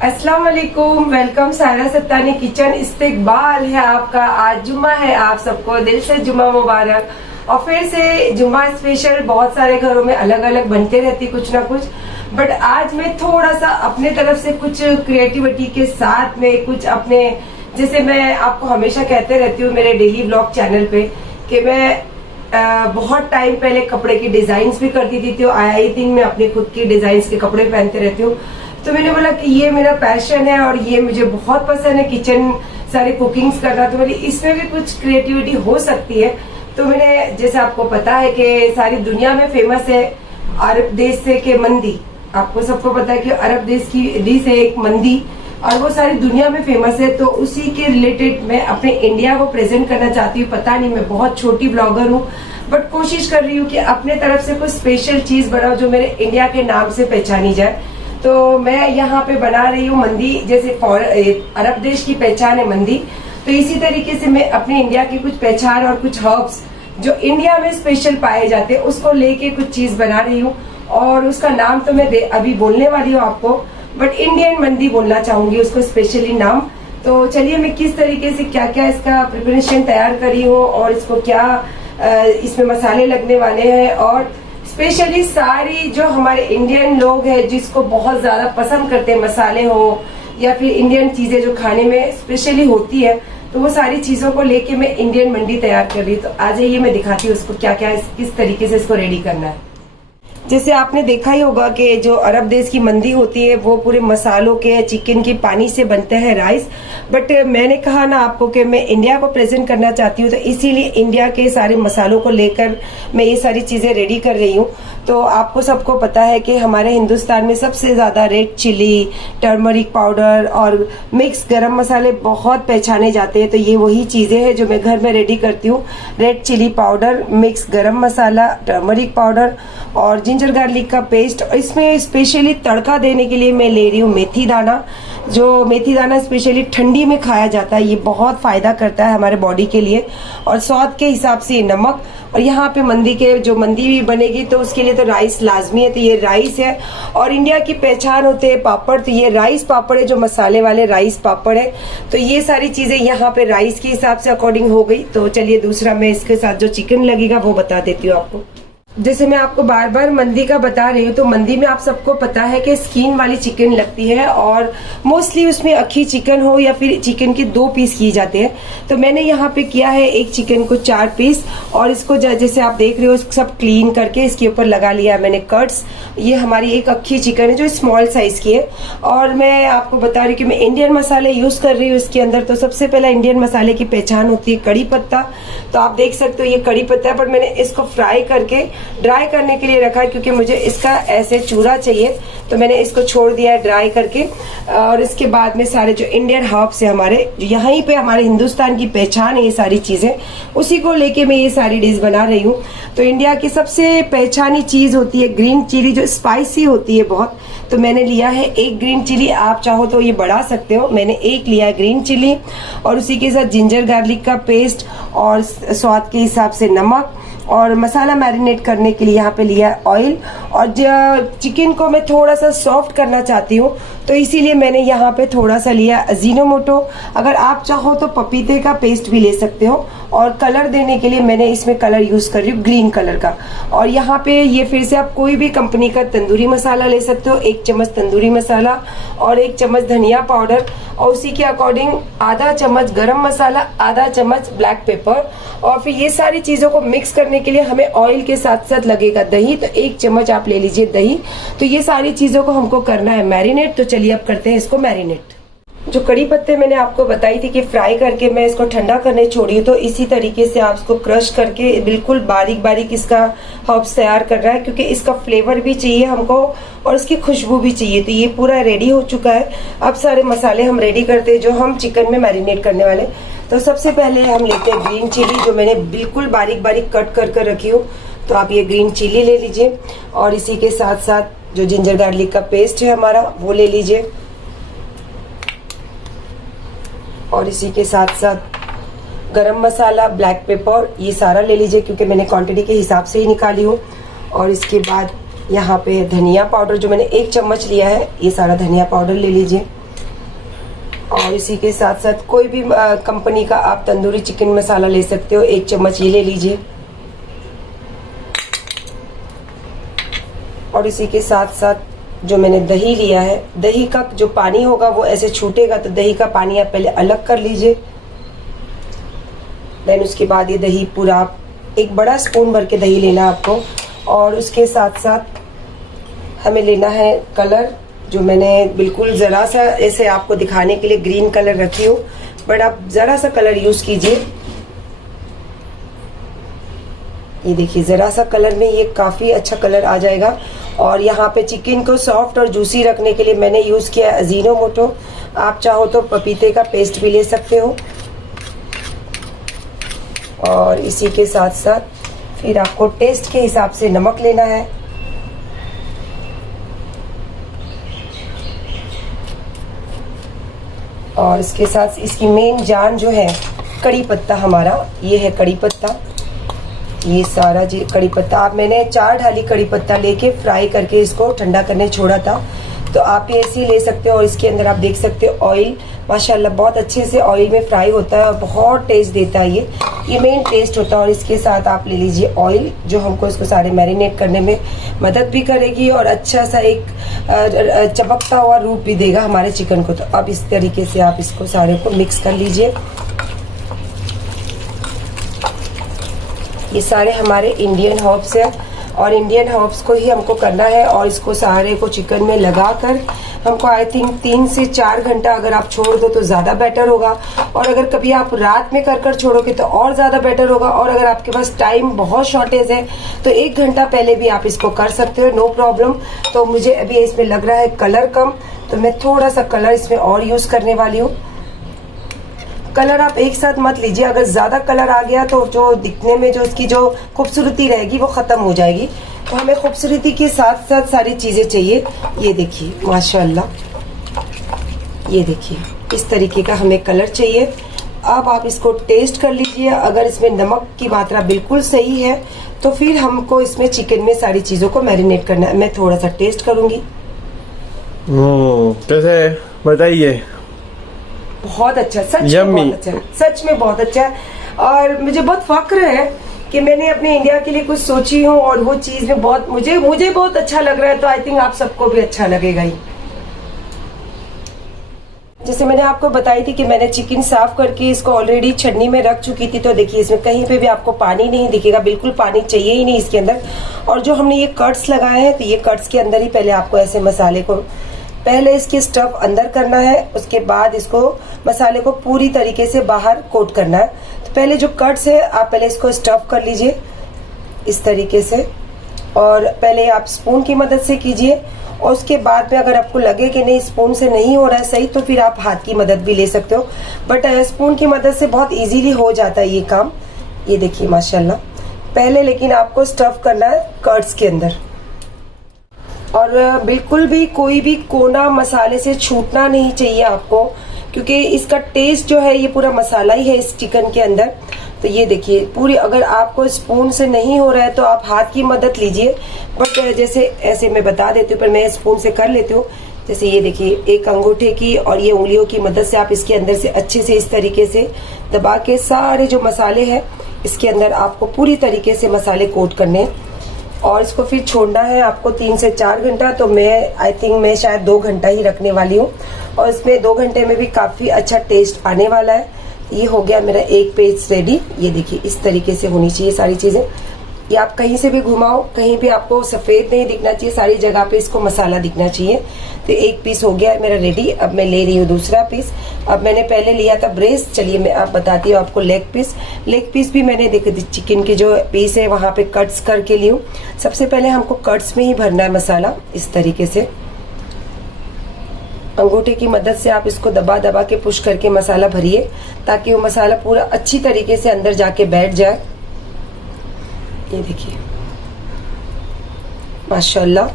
अस्सलाम वालेकुम, वेलकम सारा सत्तानी किचन। इस्तकबाल है आपका। आज जुम्मा है, आप सबको दिल से जुम्मा मुबारक। और फिर से जुम्मा स्पेशल बहुत सारे घरों में अलग अलग बनते रहती कुछ ना कुछ, बट आज मैं थोड़ा सा अपने तरफ से कुछ क्रिएटिविटी के साथ में कुछ अपने, जैसे मैं आपको हमेशा कहते रहती हूँ मेरे डेली ब्लॉग चैनल पे कि मैं बहुत टाइम पहले कपड़े की डिजाइन्स भी करती थी। तो आई थिंक मैं अपने खुद की डिजाइन्स के कपड़े पहनते रहती हूँ। तो मैंने बोला कि ये मेरा पैशन है और ये मुझे बहुत पसंद है किचन, सारी कुकिंग्स करना। तो बोली इसमें भी कुछ क्रिएटिविटी हो सकती है। तो मैंने, जैसे आपको पता है कि सारी दुनिया में फेमस है अरब देश से के मंदी। आपको सबको पता है कि अरब देश की डिश है एक मंदी, और वो सारी दुनिया में फेमस है। तो उसी के रिलेटेड मैं अपने इंडिया को प्रेजेंट करना चाहती हूँ। पता नहीं, मैं बहुत छोटी ब्लॉगर हूँ, बट कोशिश कर रही हूँ कि अपने तरफ से कुछ स्पेशल चीज बनाओ जो मेरे इंडिया के नाम से पहचानी जाए। तो मैं यहाँ पे बना रही हूँ मंदी, जैसे अरब देश की पहचान है मंदी, तो इसी तरीके से मैं अपने इंडिया की कुछ पहचान और कुछ हर्ब्स जो इंडिया में स्पेशल पाए जाते हैं उसको लेके कुछ चीज बना रही हूँ। और उसका नाम तो मैं अभी बोलने वाली हूँ आपको, बट इंडियन मंदी बोलना चाहूंगी उसको स्पेशली नाम। तो चलिए मैं किस तरीके से क्या क्या इसका प्रिपरेशन तैयार करी हूँ और इसको क्या इसमें मसाले लगने वाले हैं, और स्पेशली सारी जो हमारे इंडियन लोग हैं जिसको बहुत ज्यादा पसंद करते हैं, मसाले हो या फिर इंडियन चीजें जो खाने में स्पेशली होती है, तो वो सारी चीजों को लेके मैं इंडियन मंडी तैयार कर रही हूँ। तो आ जाइए मैं दिखाती हूँ उसको क्या क्या किस तरीके से इसको रेडी करना है। जैसे आपने देखा ही होगा कि जो अरब देश की मंदी होती है वो पूरे मसालों के, चिकन की पानी से बनते हैं राइस। बट मैंने कहा ना आपको कि मैं इंडिया को प्रेजेंट करना चाहती हूँ, तो इसीलिए इंडिया के सारे मसालों को लेकर मैं ये सारी चीजें रेडी कर रही हूँ। तो आपको सबको पता है कि हमारे हिंदुस्तान में सबसे ज्यादा रेड चिली, टर्मरिक पाउडर और मिक्स गरम मसाले बहुत पहचाने जाते हैं। तो ये वही चीजें हैं जो मैं घर में रेडी करती हूँ। रेड चिली पाउडर, मिक्स गरम मसाला, टर्मरिक पाउडर और जिंजर गार्लिक का पेस्ट। और इसमें स्पेशली तड़का देने के लिए मैं ले रही हूँ मेथी दाना। जो मेथी दाना स्पेशली ठंडी में खाया जाता है, ये बहुत फायदा करता है हमारे बॉडी के लिए। और स्वाद के हिसाब से नमक। और यहाँ पे मंदी के जो मंदी भी बनेगी तो उसके लिए तो राइस लाजमी है, तो ये राइस है। और इंडिया की पहचान होते हैं पापड़, तो ये राइस पापड़ है, जो मसाले वाले राइस पापड़ है। तो ये सारी चीजें यहाँ पे राइस के हिसाब से अकॉर्डिंग हो गई। तो चलिए दूसरा मैं इसके साथ जो चिकन लगेगा वो बता देती हूँ आपको। जैसे मैं आपको बार बार मंदी का बता रही हूँ, तो मंदी में आप सबको पता है कि स्किन वाली चिकन लगती है और मोस्टली उसमें अखी चिकन हो या फिर चिकन के 2 पीस किए जाते हैं। तो मैंने यहाँ पे किया है एक चिकन को 4 पीस, और इसको जैसे आप देख रहे हो सब क्लीन करके इसके ऊपर लगा लिया है मैंने कट्स। ये हमारी एक अखी चिकन है जो स्मॉल साइज की है। और मैं आपको बता रही हूँ कि मैं इंडियन मसाले यूज कर रही हूँ इसके अंदर। तो सबसे पहला इंडियन मसाले की पहचान होती है कड़ी पत्ता। तो आप देख सकते हो ये कड़ी पत्ता है, बट मैंने इसको फ्राई करके ड्राई करने के लिए रखा है क्योंकि मुझे इसका ऐसे चूरा चाहिए। तो मैंने इसको छोड़ दिया है ड्राई करके। और इसके बाद में सारे जो इंडियन हर्ब्स है हमारे, यहीं पे हमारे हिंदुस्तान की पहचान है ये सारी चीजें, उसी को लेके मैं ये सारी डिश बना रही हूँ। तो इंडिया की सबसे पहचानी चीज होती है ग्रीन चिली, जो स्पाइसी होती है बहुत। तो मैंने लिया है एक ग्रीन चिली, आप चाहो तो ये बढ़ा सकते हो। मैंने एक लिया है ग्रीन चिली, और उसी के साथ जिंजर गार्लिक का पेस्ट और स्वाद के हिसाब से नमक। और मसाला मैरिनेट करने के लिए यहाँ पे लिया है ऑयल। और चिकन को मैं थोड़ा सा सॉफ्ट करना चाहती हूँ, तो इसीलिए मैंने यहाँ पे थोड़ा सा लिया अजीनोमोटो। अगर आप चाहो तो पपीते का पेस्ट भी ले सकते हो। और कलर देने के लिए मैंने इसमें कलर यूज कर रही हूँ ग्रीन कलर का। और यहाँ पे ये फिर से आप कोई भी कंपनी का तंदूरी मसाला ले सकते हो, 1 चम्मच तंदूरी मसाला और 1 चम्मच धनिया पाउडर, और उसी के अकॉर्डिंग आधा चम्मच गरम मसाला, आधा चम्मच ब्लैक पेपर। और फिर ये सारी चीजों को मिक्स करने के लिए हमें ऑयल के साथ साथ लगेगा दही। तो 1 चम्मच आप ले लीजिए दही। तो ये सारी चीजों को हमको करना है मैरिनेट। तो चलिए अब करते हैं इसको मैरिनेट। जो कड़ी पत्ते मैंने आपको बताई थी कि फ्राई करके मैं इसको ठंडा करने छोड़ी हूँ, तो इसी तरीके से आप इसको क्रश करके बिल्कुल बारीक बारीक इसका हर्ब्स तैयार कर रहा है, क्योंकि इसका फ्लेवर भी चाहिए हमको और इसकी खुशबू भी चाहिए। तो ये पूरा रेडी हो चुका है। अब सारे मसाले हम रेडी करते हैं जो हम चिकन में मैरिनेट करने वाले। तो सबसे पहले हम लेते हैं ग्रीन चिली, जो मैंने बिल्कुल बारीक बारीक कट कर कर रखी हूँ। तो आप ये ग्रीन चिली ले लीजिए, और इसी के साथ साथ जो जिंजर गार्लिक का पेस्ट है हमारा वो ले लीजिए, और इसी के साथ साथ गरम मसाला, ब्लैक पेपर, ये सारा ले लीजिए क्योंकि मैंने क्वांटिटी के हिसाब से ही निकाली हूँ। और इसके बाद यहाँ पे धनिया पाउडर जो मैंने 1 चम्मच लिया है, ये सारा धनिया पाउडर ले लीजिए। और इसी के साथ साथ कोई भी कंपनी का आप तंदूरी चिकन मसाला ले सकते हो, 1 चम्मच ये ले लीजिए। और इसी के साथ साथ जो मैंने दही लिया है, दही का जो पानी होगा वो ऐसे छूटेगा, तो दही का पानी आप पहले अलग कर लीजिए। देन उसके बाद ये दही पूरा आप 1 बड़ा स्पून भर के दही लेना आपको। और उसके साथ साथ हमें लेना है कलर, जो मैंने बिल्कुल ज़रा सा ऐसे आपको दिखाने के लिए ग्रीन कलर रखी हूँ, बट आप ज़रा सा कलर यूज़ कीजिए। ये देखिए ज़रा सा कलर में ये काफ़ी अच्छा कलर आ जाएगा। और यहाँ पे चिकन को सॉफ्ट और जूसी रखने के लिए मैंने यूज़ किया अजीनोमोटो। आप चाहो तो पपीते का पेस्ट भी ले सकते हो। और इसी के साथ साथ फिर आपको टेस्ट के हिसाब से नमक लेना है। और इसके साथ इसकी मेन जान जो है कड़ी पत्ता, हमारा ये है कड़ी पत्ता। ये सारा जी कड़ी पत्ता आप मैंने 4 ढाली कड़ी पत्ता लेके फ्राई करके इसको ठंडा करने छोड़ा था, तो आप ये ऐसे ही ले सकते हो। और इसके अंदर आप देख सकते हो ऑयल, माशाल्लाह बहुत अच्छे से ऑयल में फ्राई होता है और बहुत टेस्ट देता है ये मेन टेस्ट होता है। और इसके साथ आप ले लीजिए ऑयल, जो हमको इसको सारे मैरिनेट करने में मदद भी करेगी और अच्छा सा एक चमकता हुआ रूप भी देगा हमारे चिकन को। तो अब इस तरीके से आप इसको सारे को मिक्स कर लीजिए। ये सारे हमारे इंडियन हर्ब्स हैं और इंडियन हर्ब्स को ही हमको करना है। और इसको सारे को चिकन में लगाकर हमको आई थिंक 3 से 4 घंटा अगर आप छोड़ दो तो ज़्यादा बेटर होगा। और अगर कभी आप रात में कर छोड़ोगे तो और ज़्यादा बेटर होगा। और अगर आपके पास टाइम बहुत शॉर्टेज है तो 1 घंटा पहले भी आप इसको कर सकते हो, नो प्रॉब्लम। तो मुझे अभी इसमें लग रहा है कलर कम, तो मैं थोड़ा सा कलर इसमें और यूज़ करने वाली हूँ। कलर आप एक साथ मत लीजिए, अगर ज़्यादा कलर आ गया तो जो दिखने में जो इसकी जो खूबसूरती रहेगी वो ख़त्म हो जाएगी। तो हमें खूबसूरती के साथ साथ सारी चीज़ें चाहिए। ये देखिए माशाल्लाह, ये देखिए इस तरीके का हमें कलर चाहिए। अब आप इसको टेस्ट कर लीजिए, अगर इसमें नमक की मात्रा बिल्कुल सही है तो फिर हमको इसमें चिकन में सारी चीज़ों को मैरिनेट करना है। मैं थोड़ा सा टेस्ट करूँगी। कैसे बताइए? बहुत अच्छा, सच में बहुत अच्छा है, सच में बहुत अच्छा है। और मुझे बहुत फक्र है कि मैंने अपने इंडिया के लिए कुछ सोची हूँ और वो चीज में बहुत मुझे बहुत अच्छा लग रहा है। तो आई थिंक आप सबको भी अच्छा लगेगा ही। जैसे मैंने आपको बताई थी कि मैंने चिकन साफ करके इसको ऑलरेडी छन्नी में रख चुकी थी। तो देखिए इसमें कहीं पे भी आपको पानी नहीं दिखेगा, बिल्कुल पानी चाहिए ही नहीं इसके अंदर। और जो हमने ये कट्स लगाए हैं तो ये कट्स के अंदर ही पहले आपको ऐसे मसाले को पहले इसकी स्टफ अंदर करना है, उसके बाद इसको मसाले को पूरी तरीके से बाहर कोट करना है। तो पहले जो कट्स है आप पहले इसको स्टफ कर लीजिए इस तरीके से। और पहले आप स्पून की मदद से कीजिए और उसके बाद में अगर आपको लगे कि नहीं स्पून से नहीं हो रहा है सही तो फिर आप हाथ की मदद भी ले सकते हो। बट स्पून की मदद से बहुत इजीली हो जाता है ये काम। ये देखिए माशाल्लाह। पहले लेकिन आपको स्टफ करना है कट्स के अंदर और बिल्कुल भी कोई भी कोना मसाले से छूटना नहीं चाहिए आपको, क्योंकि इसका टेस्ट जो है ये पूरा मसाला ही है इस चिकन के अंदर। तो ये देखिए पूरी, अगर आपको स्पून से नहीं हो रहा है तो आप हाथ की मदद लीजिए। बट जैसे ऐसे मैं बता देती हूँ पर मैं स्पून से कर लेती हूँ। जैसे ये देखिए एक अंगूठे की और ये उंगलियों की मदद से आप इसके अंदर से अच्छे से इस तरीके से दबा के सारे जो मसाले हैं इसके अंदर आपको पूरी तरीके से मसाले कोट करने और इसको फिर छोड़ना है आपको 3 से 4 घंटा। तो मैं आई थिंक मैं शायद 2 घंटा ही रखने वाली हूँ और इसमें 2 घंटे में भी काफी अच्छा टेस्ट आने वाला है। ये हो गया मेरा एक पेस्ट रेडी। ये देखिए इस तरीके से होनी चाहिए सारी चीजें। ये आप कहीं से भी घुमाओ कहीं भी आपको सफेद नहीं दिखना चाहिए, सारी जगह पे इसको मसाला दिखना चाहिए। तो एक पीस हो गया मेरा रेडी। अब मैं ले रही हूँ दूसरा पीस। अब मैंने पहले लिया था ब्रेस्ट, चलिए मैं आप बताती हूँ आपको लेग पीस। लेग पीस भी मैंने देखो चिकन की जो पीस है वहां पे कट्स करके ली हूँ। सबसे पहले हमको कट्स में ही भरना है मसाला इस तरीके से। अंगूठे की मदद से आप इसको दबा दबा के पुश करके मसाला भरिए ताकि वो मसाला पूरा अच्छी तरीके से अंदर जाके बैठ जाए। ये देखिए माशाल्लाह।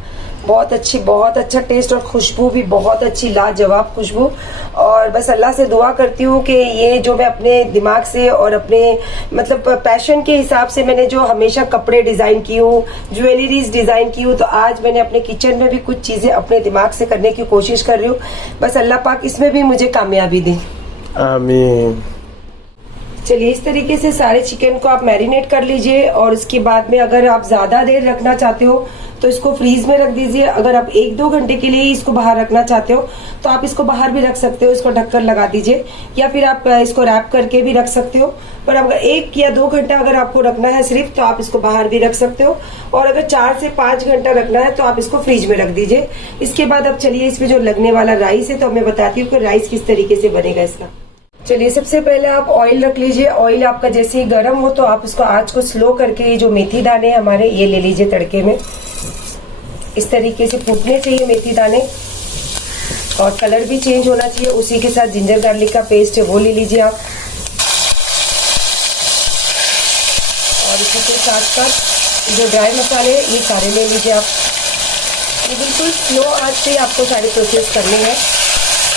बहुत अच्छी, बहुत अच्छा टेस्ट और खुशबू भी बहुत अच्छी, लाजवाब खुशबू। और बस अल्लाह से दुआ करती हूँ कि ये जो मैं अपने दिमाग से और अपने मतलब पैशन के हिसाब से मैंने जो हमेशा कपड़े डिजाइन की हूँ, ज्वेलरीज डिजाइन की हूँ, तो आज मैंने अपने किचन में भी कुछ चीजें अपने दिमाग से करने की कोशिश कर रही हूँ। बस अल्लाह पाक इसमें भी मुझे कामयाबी दे, आमीन। चलिए इस तरीके से सारे चिकन को आप मैरिनेट कर लीजिए। और उसके बाद में अगर आप ज्यादा देर रखना चाहते हो तो इसको फ्रीज में रख दीजिए। अगर आप 1-2 घंटे के लिए इसको बाहर रखना चाहते हो तो आप इसको बाहर भी रख सकते हो, इसको ढककर लगा दीजिए, या फिर आप इसको रैप करके भी रख सकते हो। पर अगर 1 या 2 घंटा अगर आपको रखना है सिर्फ, तो आप इसको बाहर भी रख सकते हो। और अगर 4 से 5 घंटा रखना है तो आप इसको फ्रिज में रख दीजिए। इसके बाद अब चलिए इसमें जो लगने वाला राइस है तो मैं बताती हूँ कि राइस किस तरीके से बनेगा इसका। चलिए सबसे पहले आप ऑयल रख लीजिए। ऑयल आपका जैसे ही गर्म हो तो आप इसको आंच को स्लो करके ये जो मेथी दाने हमारे ये ले लीजिए तड़के में। इस तरीके से फूटने चाहिए मेथी दाने और कलर भी चेंज होना चाहिए। उसी के साथ जिंजर गार्लिक का पेस्ट है वो ले लीजिए आप। और इसी के साथ साथ जो ड्राई मसाले ये सारे ले लीजिए आप। ये बिल्कुल स्लो आंच से आपको सारे प्रोसेस करने हैं।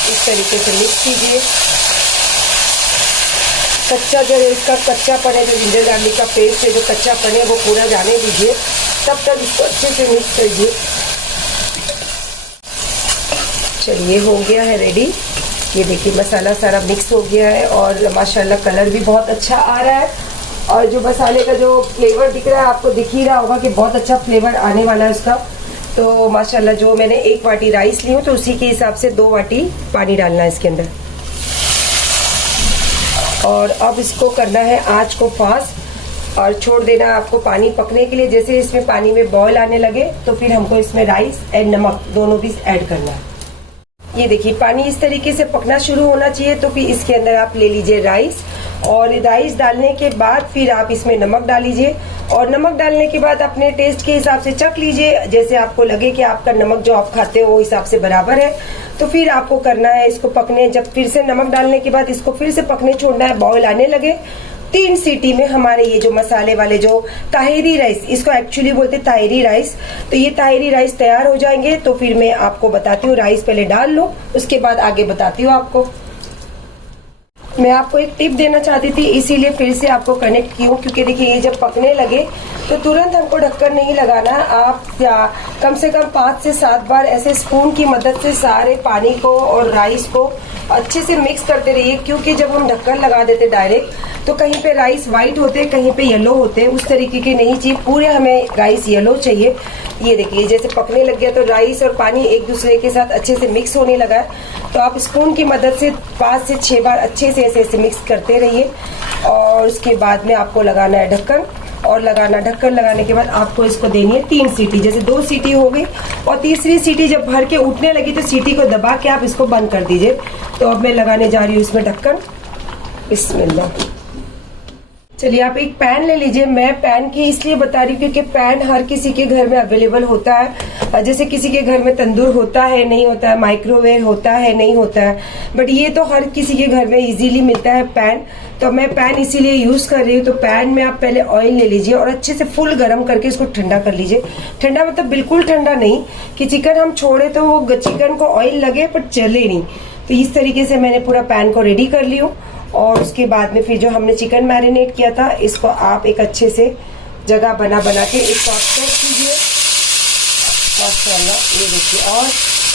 इस तरीके से मिक्स कीजिए। कच्चा जो इसका कच्चापन है, जो जिंजर गार्लिक का पेस्ट है, जो कच्चापन है वो पूरा जाने दीजिए। तब तक इसको अच्छे से मिक्स करिए। चलिए हो गया है रेडी। ये देखिए मसाला सारा मिक्स हो गया है और माशाल्लाह कलर भी बहुत अच्छा आ रहा है। और जो मसाले का जो फ्लेवर दिख रहा है आपको दिख ही रहा होगा कि बहुत अच्छा फ्लेवर आने वाला है उसका। तो माशाल्लाह जो मैंने 1 वाटी राइस ली हूँ तो उसी के हिसाब से 2 वाटी पानी डालना है इसके अंदर। और अब इसको करना है आंच को फास्ट और छोड़ देना आपको पानी पकने के लिए। जैसे इसमें पानी में बॉयल आने लगे तो फिर हमको इसमें राइस एंड नमक दोनों भी ऐड करना है। ये देखिए पानी इस तरीके से पकना शुरू होना चाहिए तो फिर इसके अंदर आप ले लीजिए राइस। और राइस डालने के बाद फिर आप इसमें नमक डाल लीजिए। और नमक डालने के बाद अपने टेस्ट के हिसाब से चख लीजिए। जैसे आपको लगे कि आपका नमक जो आप खाते हो वो हिसाब से बराबर है तो फिर आपको करना है इसको पकने। जब फिर से नमक डालने के बाद इसको फिर से पकने छोड़ना है। बॉयल आने लगे 3 सीटी में हमारे ये जो मसाले वाले जो ताहिरी राइस, इसको एक्चुअली बोलते ताहिरी राइस, तो ये ताहिरी राइस तैयार हो जाएंगे। तो फिर मैं आपको बताती हूँ, राइस पहले डाल लो उसके बाद आगे बताती हूँ आपको। मैं आपको एक टिप देना चाहती थी इसीलिए फिर से आपको कनेक्ट की हूँ, क्योंकि देखिए ये जब पकने लगे तो तुरंत हमको ढक्कन नहीं लगाना। आप कम से कम 5 से 7 बार ऐसे स्पून की मदद से सारे पानी को और राइस को अच्छे से मिक्स करते रहिए। क्योंकि जब हम ढक्कन लगा देते डायरेक्ट तो कहीं पे राइस व्हाइट होते हैं, कहीं पे येलो होते हैं। उस तरीके की नहीं चाहिए, पूरे हमें राइस येलो चाहिए। ये देखिए जैसे पकने लग गया तो राइस और पानी एक दूसरे के साथ अच्छे से मिक्स होने लगा है। तो आप स्पून की मदद से 5 से 6 बार अच्छे से ऐसे मिक्स करते रहिए। और उसके बाद में आपको लगाना है ढक्कन। और ढक्कन लगाने के बाद आपको इसको देनी है 3 सीटी। जैसे 2 सीटी हो गई और तीसरी सीटी जब भर के उठने लगी तो सीटी को दबा के आप इसको बंद कर दीजिए। तो अब मैं लगाने जा रही हूँ इसमें ढक्कन। बिस्मिल्लाह। चलिए आप एक पैन ले लीजिए। मैं पैन की इसलिए बता रही हूँ क्योंकि पैन हर किसी के घर में अवेलेबल होता है। जैसे किसी के घर में तंदूर होता है, नहीं होता है, माइक्रोवेव होता है, नहीं होता है, बट ये तो हर किसी के घर में इजीली मिलता है पैन। तो मैं पैन इसीलिए यूज कर रही हूँ। तो पैन में आप पहले ऑयल ले लीजिए और अच्छे से फुल गर्म करके इसको ठंडा कर लीजिए। ठंडा मतलब बिल्कुल ठंडा नहीं कि चिकन हम छोड़े तो वो चिकन को ऑयल लगे पर जले नहीं। तो इस तरीके से मैंने पूरा पैन को रेडी कर ली हूँ। और उसके बाद में फिर जो हमने चिकन मैरिनेट किया था इसको आप एक अच्छे से जगह बना के इसको आप सेट कीजिए। माशाल्लाह ये देखिए। और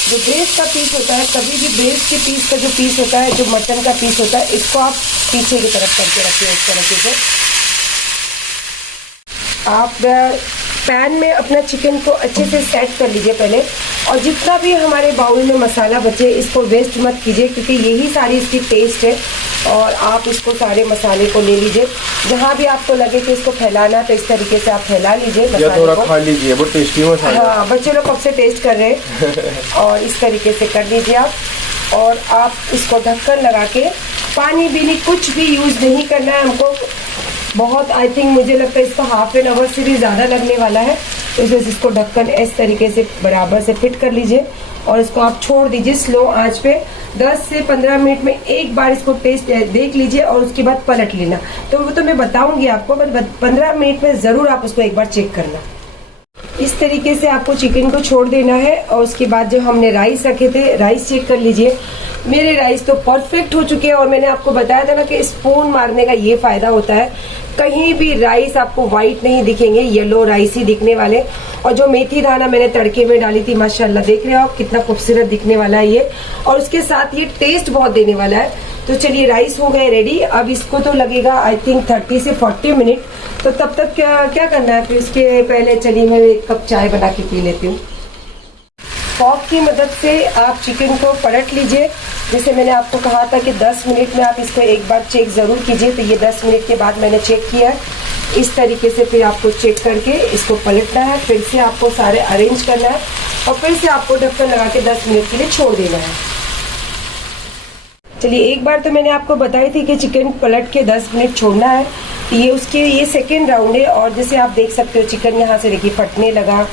जो ब्रेस्ट का पीस होता है, कभी भी ब्रेस्ट के पीस का जो पीस होता है, जो मटन का पीस होता है, इसको आप पीछे की तरफ करके रखिए इस तरीके से। आप पैन में अपना चिकन को अच्छे से सेट कर लीजिए पहले। और जितना भी हमारे बाउल में मसाला बचे इसको वेस्ट मत कीजिए, क्योंकि यही सारी इसकी टेस्ट है। और आप इसको सारे मसाले को ले लीजिए। जहाँ भी आपको लगे कि इसको फैलाना तो इस तरीके से आप फैला लीजिए मसाले को। थोड़ा खा लीजिए, बहुत टेस्टी मसाला। हाँ, बच्चे लोग कब से टेस्ट कर रहे हैं। और इस तरीके से कर लीजिए आप। और आप इसको ढक्कन लगा के, पानी भी कुछ भी यूज नहीं करना है हमको। बहुत आई थिंक मुझे लगता है इसका ½ एन आवर से भी ज़्यादा लगने वाला है। तो इसको ढक्कन इस तरीके से बराबर से फिट कर लीजिए और इसको आप छोड़ दीजिए स्लो आंच पे। 10 से 15 मिनट में एक बार इसको टेस्ट देख लीजिए और उसके बाद पलट लेना। तो वो तो मैं बताऊंगी आपको, बट 15 मिनट में ज़रूर आप उसको एक बार चेक करना। इस तरीके से आपको चिकन को छोड़ देना है। और उसके बाद जो हमने राइस रखे थे, राइस चेक कर लीजिए। मेरे राइस तो परफेक्ट हो चुके हैं। और मैंने आपको बताया था ना कि स्पून मारने का ये फायदा होता है, कहीं भी राइस आपको व्हाइट नहीं दिखेंगे, येलो राइस ही दिखने वाले। और जो मेथी दाना मैंने तड़के में डाली थी, माशाल्लाह देख रहे हो आप कितना खूबसूरत दिखने वाला है ये। और उसके साथ ये टेस्ट बहुत देने वाला है। तो चलिए राइस हो गए रेडी। अब इसको तो लगेगा आई थिंक 30 से 40 मिनट। तो तब तक क्या करना है, फिर इसके पहले चलिए मैं 1 कप चाय बना के पी लेती हूँ। फॉर्क की मदद से आप चिकन को पलट लीजिए। जैसे मैंने आपको कहा था कि 10 मिनट में आप इसको एक बार चेक ज़रूर कीजिए। तो ये 10 मिनट के बाद मैंने चेक किया है। इस तरीके से फिर आपको चेक करके इसको पलटना है, फिर से आपको सारे अरेंज करना है और फिर से आपको ढक्कन लगा के 10 मिनट के लिए छोड़ देना है। चलिए, एक बार तो मैंने आपको बताई थी कि चिकन पलट के 10 मिनट छोड़ना है। ये सेकेंड राउंड है। और जैसे आप देख सकते हो चिकन यहाँ से देखिए फटने लगा,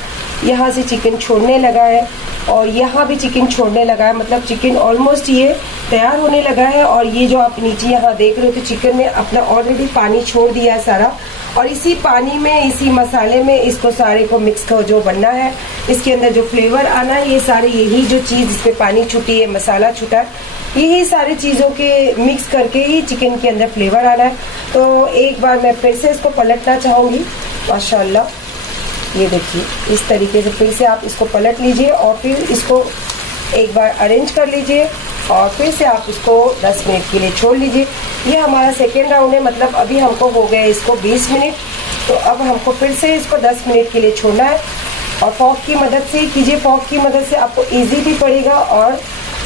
यहाँ से चिकन छोड़ने लगा है और यहाँ भी चिकन छोड़ने लगा है। मतलब चिकन ऑलमोस्ट ये तैयार होने लगा है। और ये जो आप नीचे यहाँ देख रहे हो तो चिकन ने अपना ऑलरेडी पानी छोड़ दिया है सारा। और इसी पानी में, इसी मसाले में इसको सारे को मिक्स कर जो बनना है, इसके अंदर जो फ्लेवर आना है, ये सारे यही जो चीज़ इसमें पानी छूटी है, मसाला छूटा है, यही सारी चीज़ों के मिक्स करके ही चिकन के अंदर फ्लेवर आना है। तो एक बार मैं फिर से इसको पलटना चाहूँगी। माशाल्लाह, ये देखिए इस तरीके से फिर से आप इसको पलट लीजिए और फिर इसको एक बार अरेंज कर लीजिए और फिर से आप इसको 10 मिनट के लिए छोड़ लीजिए। ये हमारा सेकेंड राउंड है। मतलब अभी हमको हो गए इसको 20 मिनट। तो अब हमको फिर से इसको 10 मिनट के लिए छोड़ना है। और फॉर्क की मदद से कीजिए। फॉर्क की मदद से आपको ईजी भी पड़ेगा और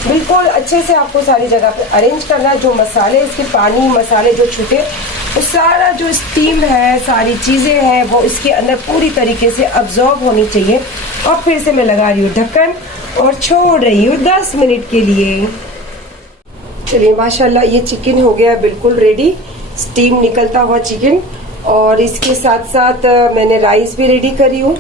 बिल्कुल अच्छे से आपको सारी जगह पे अरेंज करना है। जो मसाले इसके पानी मसाले जो छूटे, वो सारा जो स्टीम है, सारी चीज़ें हैं, वो इसके अंदर पूरी तरीके से अब्जॉर्ब होनी चाहिए। और फिर से मैं लगा रही हूँ ढक्कन और छोड़ रही हूँ 10 मिनट के लिए। चलिए, माशाल्लाह ये चिकन हो गया बिल्कुल रेडी, स्टीम निकलता हुआ चिकन। और इसके साथ साथ मैंने राइस भी रेडी करी हूँ।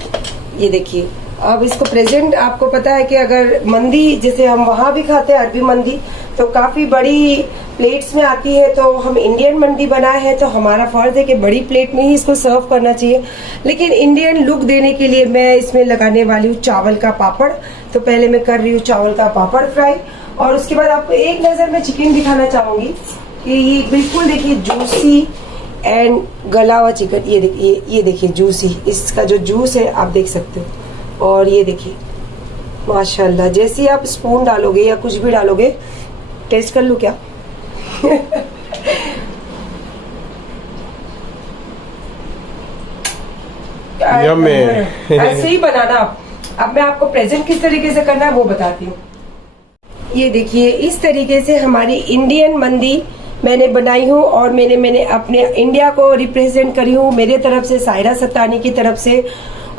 ये देखिए, अब इसको प्रेजेंट आपको पता है कि अगर मंदी जैसे हम वहाँ भी खाते हैं अरबी मंदी, तो काफ़ी बड़ी प्लेट्स में आती है। तो हम इंडियन मंदी बनाए हैं तो हमारा फ़र्ज़ है कि बड़ी प्लेट में ही इसको सर्व करना चाहिए। लेकिन इंडियन लुक देने के लिए मैं इसमें लगाने वाली हूँ चावल का पापड़। तो पहले मैं कर रही हूँ चावल का पापड़ फ्राई। और उसके बाद आपको एक नज़र में चिकन दिखाना चाहूँगी कि ये बिल्कुल देखिए जूसी एंड गला हुआ चिकन। ये देखिए जूसी, इसका जो जूस है आप देख सकते हो। और ये देखिए माशाल्लाह, जैसे ही आप स्पून डालोगे या कुछ भी डालोगे, टेस्ट कर लूं क्या? ऐसे ही बनाना आप। अब मैं आपको प्रेजेंट किस तरीके से करना है वो बताती हूँ। ये देखिए इस तरीके से हमारी इंडियन मंदी मैंने बनाई हूँ और मैंने अपने इंडिया को रिप्रेजेंट करी हूँ, मेरे तरफ से, सायरा सत्तानी की तरफ से।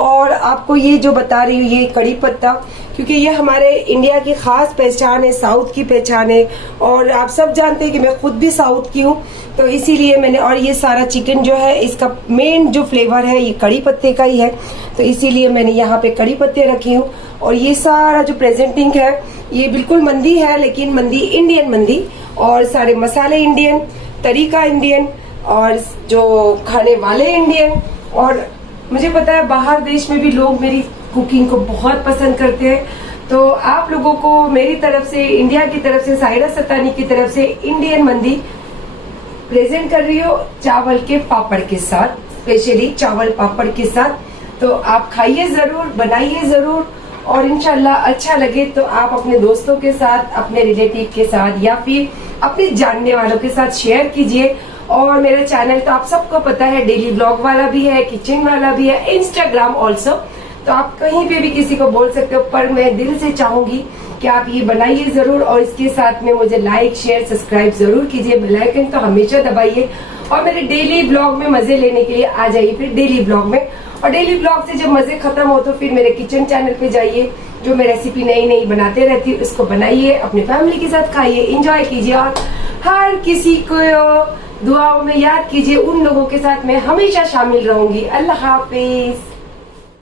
और आपको ये जो बता रही हूँ, ये कड़ी पत्ता, क्योंकि ये हमारे इंडिया की खास पहचान है, साउथ की पहचान है। और आप सब जानते हैं कि मैं खुद भी साउथ की हूँ, तो इसीलिए मैंने, और ये सारा चिकन जो है इसका मेन जो फ्लेवर है ये कड़ी पत्ते का ही है, तो इसीलिए मैंने यहाँ पे कड़ी पत्ते रखी हूँ। और ये सारा जो प्रेजेंटिंग है ये बिल्कुल मंदी है, लेकिन मंदी इंडियन मंदी, और सारे मसाले इंडियन, तरीका इंडियन, और जो खाने वाले इंडियन। और मुझे पता है बाहर देश में भी लोग मेरी कुकिंग को बहुत पसंद करते हैं। तो आप लोगों को मेरी तरफ से, इंडिया की तरफ से, सायरा सत्तानी की तरफ से इंडियन मंदी प्रेजेंट कर रही हो चावल के पापड़ के साथ, स्पेशली चावल पापड़ के साथ। तो आप खाइए जरूर, बनाइए जरूर, और इंशाल्लाह अच्छा लगे तो आप अपने दोस्तों के साथ, अपने रिलेटिव के साथ या फिर अपने जानने वालों के साथ शेयर कीजिए। और मेरा चैनल तो आप सबको पता है, डेली ब्लॉग वाला भी है, किचन वाला भी है, इंस्टाग्राम ऑल्सो। तो आप कहीं पे भी किसी को बोल सकते हो, पर मैं दिल से चाहूंगी कि आप ये बनाइए जरूर। और इसके साथ में मुझे लाइक शेयर सब्सक्राइब जरूर कीजिए, बेल आइकन तो हमेशा दबाइए। और मेरे डेली ब्लॉग में मजे लेने के लिए आ जाइए फिर डेली ब्लॉग में। और डेली ब्लॉग से जब मजे खत्म हो तो फिर मेरे किचन चैनल पे जाइए, जो मैं रेसिपी नई नई बनाते रहती हूँ उसको बनाइए, अपने फैमिली के साथ खाइए, एंजॉय कीजिए। और हर किसी को दुआओं में याद कीजिए, उन लोगों के साथ मैं हमेशा शामिल रहूंगी। अल्लाह हाफिज।